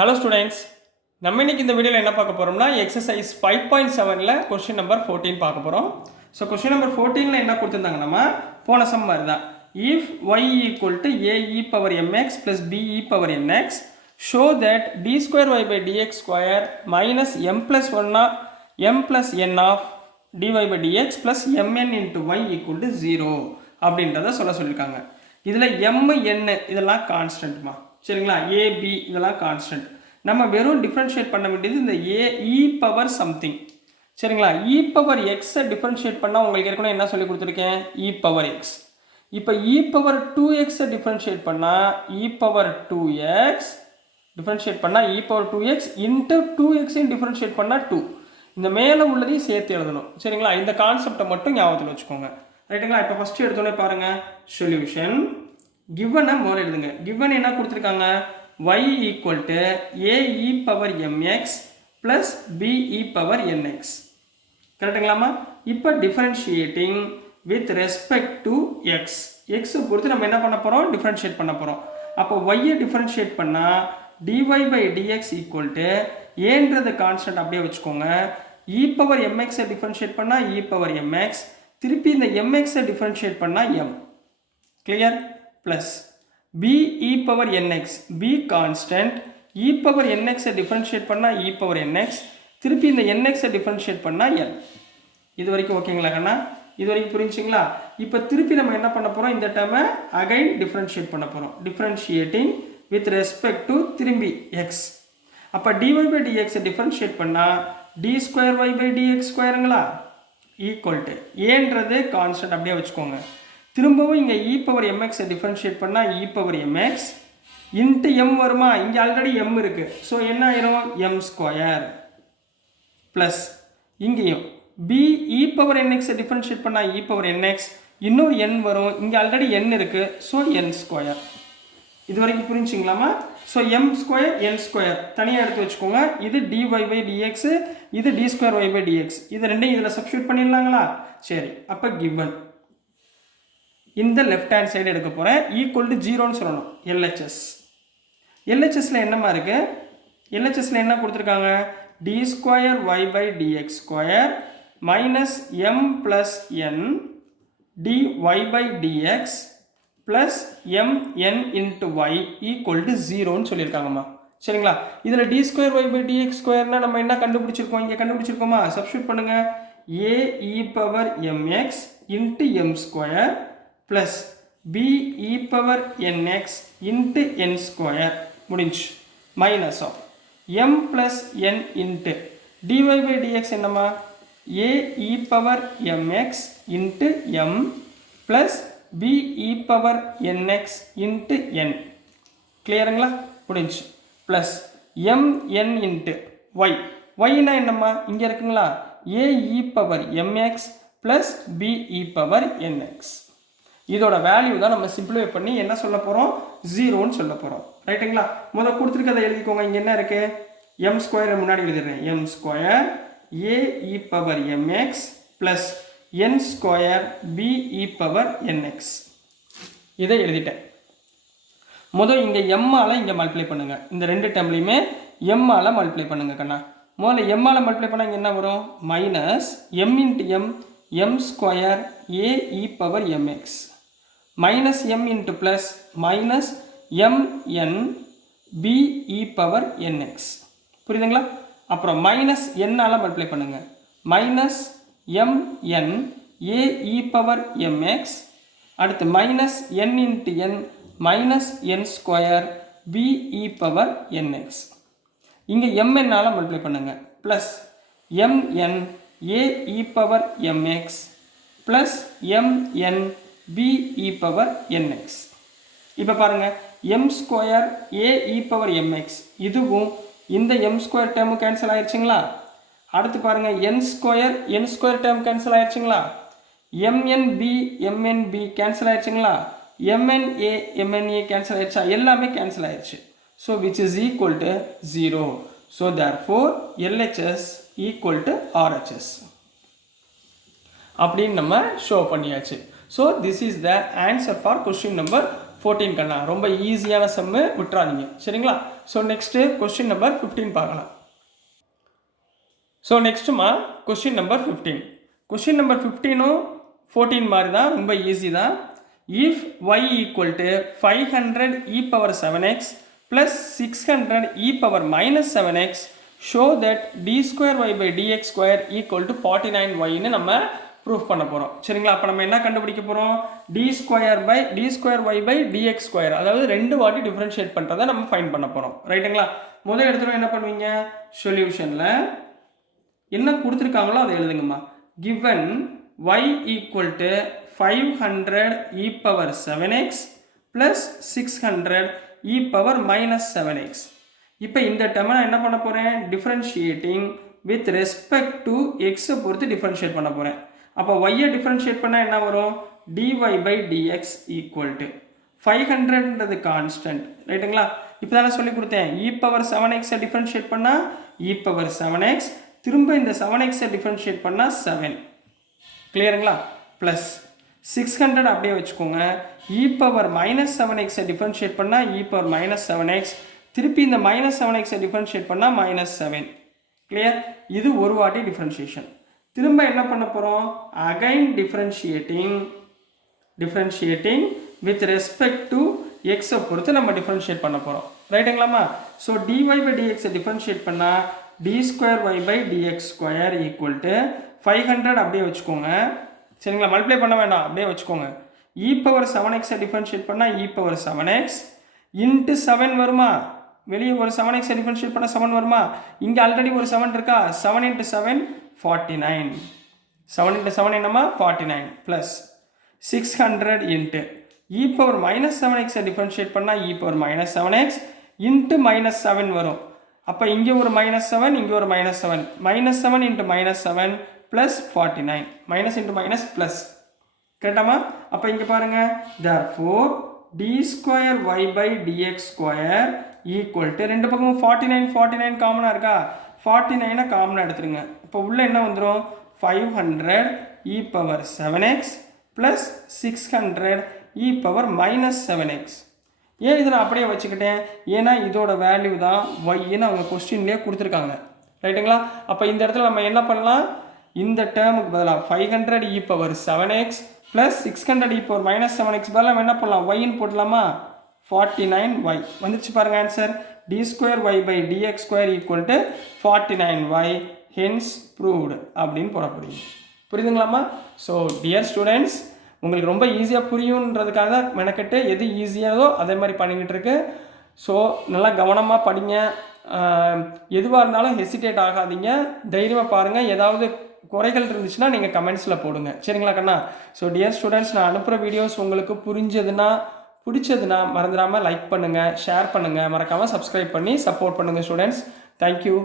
Hello students, நம்ம இன்னைக்கு இந்த வீடியோவில் என்ன பார்க்க போகிறோம்னா எக்ஸசைஸ் 5.7ல் கொஸ்டின் நம்பர் 14 பார்க்க போகிறோம். ஸோ கொஸ்டின் நம்பர் 14ல் என்ன கொடுத்துருந்தாங்க, நம்ம போன சம் மாதிரி தான். If y equal to ae power mx plus be power nx show that d square y by dx square minus m plus 1 m plus n of dy by dx plus mn into y equal to 0 அப்படின்றத சொல்லியிருக்காங்க. இதில் m n இதெல்லாம் கான்ஸ்டன்ட்மா, சரிங்களா? a b இதெல்லாம் constant. நம்ம வெறும் differentiate பண்ண வேண்டியது இந்த e பவர் சம்திங், சரிங்களா? e பவர் எக்ஸை டிஃபரன்ஷியேட் பண்ணால் உங்களுக்கு ஏற்கனவே என்ன சொல்லி கொடுத்துருக்கேன், e பவர் எக்ஸ். இப்போ e பவர் 2xை டிஃபரன்ஷியேட் பண்ணால் e பவர் 2x டிஃபரன்ஷியேட் பண்ணால் e பவர் 2x இன்ட்டு 2xையும் டிஃபரன்ஷியேட் பண்ணால் 2. இந்த மேலே உள்ளதையும் சேர்த்து எழுதணும், சரிங்களா? இந்த கான்செப்டை மட்டும் ஞாபகத்தில் வச்சுக்கோங்க, ரைட்டுங்களா? இப்போ ஃபஸ்ட்டு எடுத்தோடனே பாருங்கள், சொல்யூஷன் கிவனை முதல்ல எழுதுங்க. கிவன் என்ன கொடுத்துருக்காங்க, y equal to ae power mx plus be power nx, கரெக்டுங்களாமா? இப்போ differentiating with respect to X, எக்ஸை பொறுத்து நம்ம என்ன பண்ண போகிறோம், டிஃபரன்ஷியேட் பண்ண போகிறோம். அப்போ ஒய்யை டிஃபரன்ஷியேட் பண்ணால் dy by dx equal to ஏன்றது கான்ஸ்டன்ட் அப்படியே வச்சுக்கோங்க. e பவர் mxஐ டிஃபரன்ஷியேட் பண்ணால் e பவர் mx, திருப்பி இந்த mxஐ டிஃபரன்ஷியேட் பண்ணால் m, clear? Plus b e power nx, b constant, e power nxஐ டிஃபரன்ஷியேட் பண்ணால் e பவர் nx, திருப்பி இந்த nxஐ டிஃபரன்ஷியேட் பண்ணால் l. இது வரைக்கும் ஓகேங்களா கண்ணா? இது வரைக்கும் புரிஞ்சுங்களா? இப்போ திருப்பி நம்ம என்ன பண்ண போகிறோம், இந்த டேர்மை அகைன் டிஃபரன்ஷியேட் பண்ண போகிறோம். டிஃபரன்ஷியேட்டிங் வித் ரெஸ்பெக்ட் டு திரும்பி எக்ஸ். அப்போ dy பை dxஐ டிஃபரன்ஷியேட் பண்ணால் d square y by dx ஸ்கொயருங்களா ஈக்குவல் டு ஏன்றது கான்ஸ்டன்ட் அப்படியே வச்சுக்கோங்க. திரும்பவும் இங்கே e பவர் mxஐ டிஃபரன்ஷியேட் பண்ணால் e power mx into m வருமா, இங்கே ஆல்ரெடி m இருக்குது, ஸோ என்ன ஆயிரும், m ஸ்கொயர் ப்ளஸ் இங்கேயும் b e பவர் nxஐ டிஃபரன்ஷியேட் பண்ணால் e பவர் nx, இன்னொரு n வரும், இங்கே ஆல்ரெடி n இருக்குது, ஸோ n ஸ்கொயர். இது வரைக்கும் புரிஞ்சுங்களாமா? So m square n square தனியாக எடுத்து வச்சுக்கோங்க. இது dy பை dx, இது d square y by dx, இது ரெண்டையும் இதில் சப்ஸ்டியூட் பண்ணிடலாங்களா? சரி, அப்போ கிவன் இந்த லெஃப்ட் ஹேண்ட் சைடு எடுக்க போகிறேன். ஈக்குவல் டு 0ன்னு சொல்லணும். LHS, LHSல என்னமா இருக்கு, LHSல என்ன கொடுத்துருக்காங்க, d square y by dx square minus m plus n dy by dx plus mn into y equal to 0ன்னு சொல்லியிருக்காங்கம்மா, சரிங்களா? இதில் d square y by dx ஸ்கொயர்னால் நம்ம என்ன கண்டுபிடிச்சிருக்கோம், இங்கே கண்டுபிடிச்சிருக்கோமா? சப்ஸ்டியூட் பண்ணுங்கள். a e power mx into m square plus b e power nx into n square முடிஞ்சு minus of m plus n into dy by dx என்னம்மா, a e power mx into m plus b e power nx into n, கிளியருங்களா? முடிஞ்சு plus mn into y, yனா என்னம்மா, இங்கே இருக்குங்களா, a e power mx plus b e power nx. இதோட value தான் நம்ம simplify பண்ணி என்ன சொல்ல போகிறோம், 0ன்னு சொல்ல போகிறோம், ரைட்டுங்களா? முதல் கொடுத்துருக்கதை எழுதிக்கோங்க. இங்கே என்ன இருக்குது, m ஸ்கொயர் முன்னாடி எழுதிடுறேன். m square a e power mx plus n square b e power nx. இதை எழுதிட்டேன். முதல் இங்கே m-ஆல் இங்கே மல்டிப்ளை பண்ணுங்கள். இந்த ரெண்டு டேர்ம்லையுமே m-ஆல் மல்டிப்ளை பண்ணுங்க கண்ணா. முதல்ல m-ஆல் மல்டிப்ளை பண்ணால் இங்கே என்ன வரும், minus m into m square a e power mx minus m into plus minus mn b e power nx, புரியுதுங்களா? அப்புறம் மைனஸ் n-ஆல் மல்டிப்ளை பண்ணுங்கள். Minus mn a e power mx, அடுத்து minus n into n minus n square b e power nx. இங்கே mn-ஆல் multiply பண்ணுங்கள். Plus mn a e power mx plus mn b e power nx. இப்போ பாருங்கள், m square a e power mx இதுவும் இந்த m square term cancel ஆயிடுச்சுங்களா? அடுத்து பாருங்கள், n square term cancel ஆயிடுச்சுங்களா? mnb கேன்சல் ஆயிடுச்சுங்களா? mna கேன்சல் ஆயிடுச்சா? எல்லாமே கேன்சல் ஆயிடுச்சு. So which is equal to 0. So therefore LHS equal to RHS அப்படின்னு நம்ம ஷோ பண்ணியாச்சு. So this is the answer for question number 14 கண்ணா. ரொம்ப ஈஸியான சம்மு, விட்டுறாதீங்க சரிங்களா. ஸோ நெக்ஸ்ட்டு கொஸ்டின் நம்பர் 15 பார்க்கலாம். ஸோ நெக்ஸ்ட்டுமா கொஸ்டின் நம்பர் 15. கொஸ்டின் நம்பர் 15ம் 14 மாதிரி தான், ரொம்ப ஈஸி தான். If y equal to 500 e power 7x plus 600 e power minus 7x show that d square y by dx square equal to 49y நம்ம proof பண்ண போகிறோம் சரிங்களா. அப்போ நம்ம என்ன கண்டுபிடிக்க போகிறோம், d square y by dx square, அதாவது 2 வாட்டி டிஃப்ரென்ஷியேட் பண்ணுறதை நம்ம ஃபைண்ட் பண்ண போகிறோம் ரைட்டுங்களா. முதல் இடத்துல என்ன பண்ணுவீங்க, சொல்யூஷனில் என்ன கொடுத்துருக்காங்களோ அதை எழுதுங்கம்மா. given y equal to 500 e power 7x plus 600 e power minus 7x. இப்போ இந்த டேர்மை நான் என்ன பண்ண போகிறேன், டிஃப்ரென்ஷியேட்டிங் வித் ரெஸ்பெக்ட் டு எக்ஸை பொறுத்து டிஃப்ரென்ஷியேட் பண்ண போகிறேன். அப்போ ஒய்யை டிஃப்ரென்ஷியேட் பண்ணால் என்ன வரும், dy by dx equal to 500ன்றது கான்ஸ்டன்ட் ரைட்டுங்களா. இப்போ தானே சொல்லி கொடுத்தேன், e பவர் 7xை டிஃப்ரென்ஷியேட் பண்ணால் e பவர் 7x, திரும்ப இந்த 7xை டிஃப்ரென்ஷியேட் பண்ணால் 7 கிளியருங்களா. ப்ளஸ் 600 அப்படியே வச்சுக்கோங்க, e பவர் மைனஸ் 7xை டிஃப்ரென்ஷியேட் பண்ணால் e பவர் மைனஸ் 7x, திருப்பி இந்த மைனஸ் 7xை டிஃப்ரென்ஷியேட் பண்ணால் மைனஸ் 7 கிளியர். இது ஒரு வாட்டி டிஃப்ரென்ஷியேஷன். திரும்ப என்ன பண்ண போகிறோம், again differentiating with respect to எக்ஸை பொறுத்து நம்ம டிஃப்ரென்ஷியேட் பண்ண போகிறோம் ரைட்டுங்களாமா. ஸோ dy பை dxஐ டிஃப்ரென்ஷியேட் பண்ணால் d square y by dx square equal to 500 அப்படியே வச்சுக்கோங்க சரிங்களா, மல்டிப்ளை பண்ண வேண்டாம் அப்படியே வச்சுக்கோங்க. e பவர் 7xஐ டிஃப்ரென்ஷியேட் பண்ணால் e பவர் 7x இன்ட்டு 7 வருமா, வெளியே ஒரு 7xஐ டிஃப்ரென்ஷியேட் பண்ணால் 7 வருமா, இங்கே ஆல்ரெடி ஒரு 7 இருக்கா, 7 இன்ட்டு 7 49, 7 இன்ட்டு 7 என்னமா 49 plus 600 into e power minus 7xஐ டிஃப்ரென்ஷியேட் பண்ணால் e power minus 7x into minus 7 வரும். அப்போ இங்கே ஒரு மைனஸ் 7, இங்கே ஒரு minus 7, minus 7 into minus 7 plus 49, minus into minus plus கரெக்டாமா. அப்போ இங்கே பாருங்கள், therefore d square y by dx square equal to, ரெண்டு பக்கமும் 49 காமனாக இருக்கா, 49 காமனாக எடுத்துருங்க. இப்போ உள்ளே என்ன வந்துடும், 500 e power 7x plus 600 e power minus 7x. ஏன் இதை நான் அப்படியே வச்சுக்கிட்டேன், ஏன்னா இதோட வேல்யூ தான் ஒய்ன்னு அவங்க கொஸ்டின்லேயே கொடுத்துருக்காங்க ரைட்டுங்களா. அப்போ இந்த இடத்துல நம்ம என்ன பண்ணலாம், இந்த டேர்முக்கு பதிலாக 500 e power 7x plus 600 e power minus 7x பதிலாக நம்ம என்ன பண்ணலாம், ஒய்ன்னு போடலாமா, 49y வந்துச்சு பாருங்கள் answer. d square y by dx square equal to 49y hence proved அப்படின்னு போடப்படுது. புரியுதுங்களாம்மா. ஸோ டியர் ஸ்டூடெண்ட்ஸ், உங்களுக்கு ரொம்ப ஈஸியாக புரியுன்றதுக்காக தான் மெனக்கெட்டு எது ஈஸியாகதோ அதே மாதிரி பண்ணிக்கிட்டு இருக்கு. ஸோ நல்லா கவனமாக படிங்க, எதுவாக இருந்தாலும் ஹெசிடேட் ஆகாதீங்க, தைரியமாக பாருங்கள். ஏதாவது குறைகள் இருந்துச்சுன்னா நீங்கள் கமெண்ட்ஸில் போடுங்க சரிங்களா கண்ணா. ஸோ டியர் ஸ்டூடெண்ட்ஸ், நான் அனுப்புகிற வீடியோஸ் உங்களுக்கு பிடிச்சதுன்னா மறந்துடாமல் லைக் பண்ணுங்கள், ஷேர் பண்ணுங்கள், மறக்காமல் சப்ஸ்கிரைப் பண்ணி சப்போர்ட் பண்ணுங்கள் ஸ்டூடெண்ட்ஸ். தேங்க்யூ.